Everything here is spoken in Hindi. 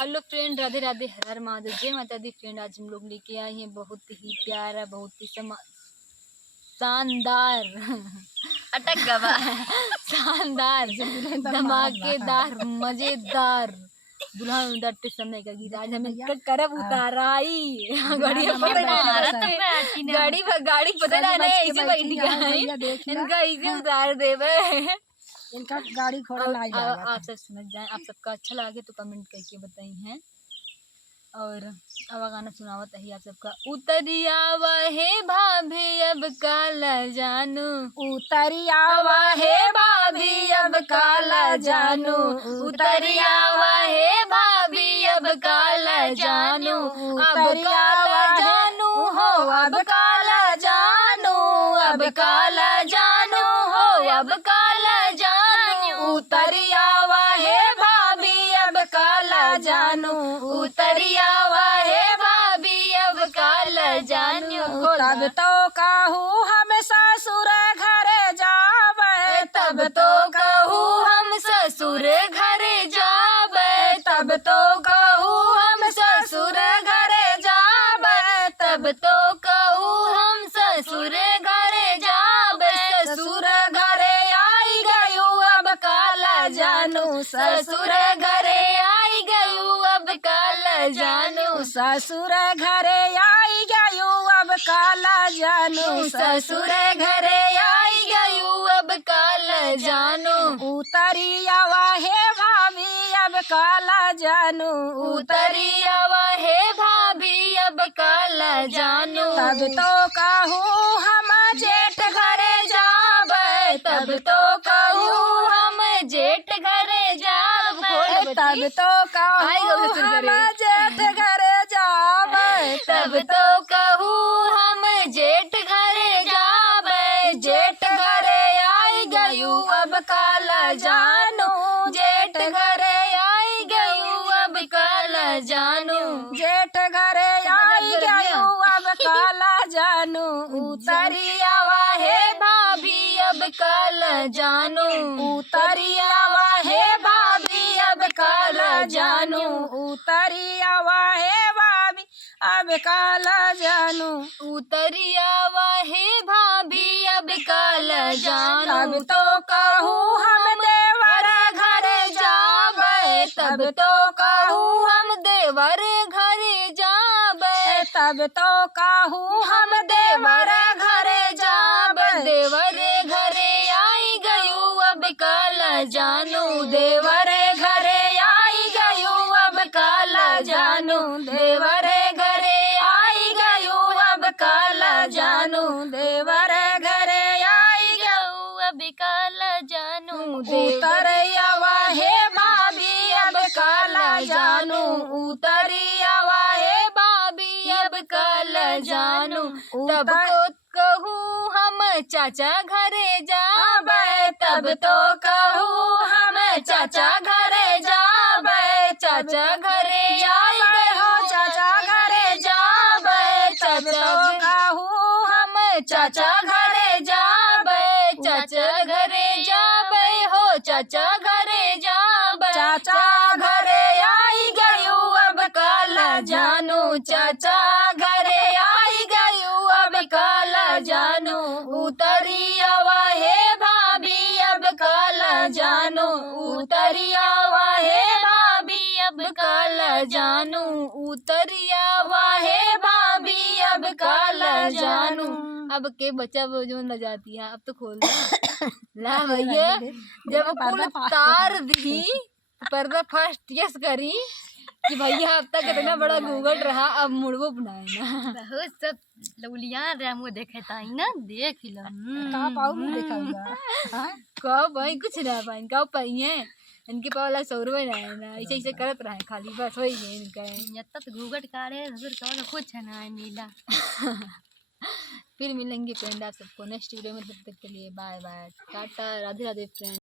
हेलो फ्रेंड, राधे राधे, हर हर महादेव, जय माता दी। फ्रेंड, आज हम लोग लेके आए हैं बहुत ही प्यारा, बहुत ही शानदार अटक गवा शानदार धमाकेदार मजेदार दुल्हन उतरते समय का गीत आज हमें करब उताराई। गाड़ी पता नहीं ऐसे बैठी इनका ऐसे उतार देवे। इनका गाड़ी घोड़ा नहीं जाएगा। आप सब समझ जाएं। आप सबका अच्छा लगे तो कमेंट करके बताई हैं। और अब गाना सुनावत है आप सबका। उतरिया वाहे भाभी अब काला जानू, उतरिया वाहे भाभी अब काला जानू, उतरिया वाहे भाभी अब काला जानू, अब काला जानू हो, अब काला जानू, अब काला जानू हो, अब काला जानू, उतरिया वाहे भाभी अब काला जानू, उतरिया वाहे भाभी अब काला जानू। तब तो कहूँ हम ससुर घरे जावे, तब तो कहूँ हम ससुर घरे जावे, तब तो कहूँ हम ससुर घरे जावे, तब तो कहूँ हम ससुर घरे जावे, ससुर घरे आई गयूँ अब काला जानू, ससुर घरे आई गयूँ अब काला जानू, ससुर घरे आई गयूँ अब काला जानू, ससुर घरे आई गयूँ अब काला जानू, उतरिया वाहे भाभी अब काला जानू, उतरिया वाहे भाभी अब काला जानू। तब तो कहूँ हम जेठ घरे जावे, तब तो कहूँ हम जेठ घरे जावे, तब तो कहूँ हम जेठ घरे जावे, तब तो कहूँ हम जेठ घरे जावे, जेठ घरे आई गयूँ अब काला जानू, जेठ घरे आई गयूँ अब काला जानू, जेठ घरे आई गयूँ अब काला जानू, उतरिया वाहे भाभी अब काला जानू, उतरिया वाहे भाभी अब काला जानू, उतरिया वाहे भाभी अब काला जानू, उतरिया वाहे भाभी अब काला जानू। तब तो कहूँ हम देवर घरे जावे, तब तो कहूँ हम देवर घरे जावे, तब तो कहूँ हम देवर घरे जावे, देवर घरे आई गयूँ अब काला जानू, देवर घरे आई गयूँ अब काला जानू, देवर घरे आई गयूँ अब काला जानू, देवर घरे आई गयूँ अब काला जानू, उतरिया वाहे भाभी अब काला जानू, उतरिया वाहे भाभी अब काला जानू, तब को कहूँ हम चाचा घरे जावे, तब तो कहूँ हम चाचा घरे जावे, चाचा घरे जावे हो, चाचा घरे जावे, चाचा कहूँ हम चाचा घरे जावे, चाचा घरे जावे हो, चाचा घरे जावे, चाचा घरे आई गयूँ अब काला जानू, चाचा घरे आई गयूँ अब काला जानू, उतरिया वाहे भाभी अब काला जानू, उतरिया वाहे भाभी अब काला जानू, उतरिया वाहे भाभी अब काला जानू। अब के बच्चा वो जो न जाती है, अब तो खोल ला भैया। जब कुल तार दी पर्दा फर्स्ट यस करी कि भैया अब तक इतना बड़ा गूगल रहा, अब मुड़वो बनाए ना बहुत सब लौलिया रामो देखे ताई ना देख लो का पाऊ में देखा हां कब भाई कुछ ना पाइन कब पाई है इनके पावला 100 रुपये ना है ना, ऐसे ऐसे करत रहे खाली बस हो ही इनका यत्ता तो घूगट कारे हजूर का कुछ है ना नीला। फिर मिलेंगे फ्रेंड आप सबको नेक्स्ट वीडियो में, तब तक के लिए bye bye tata, Radhe Radhe friend.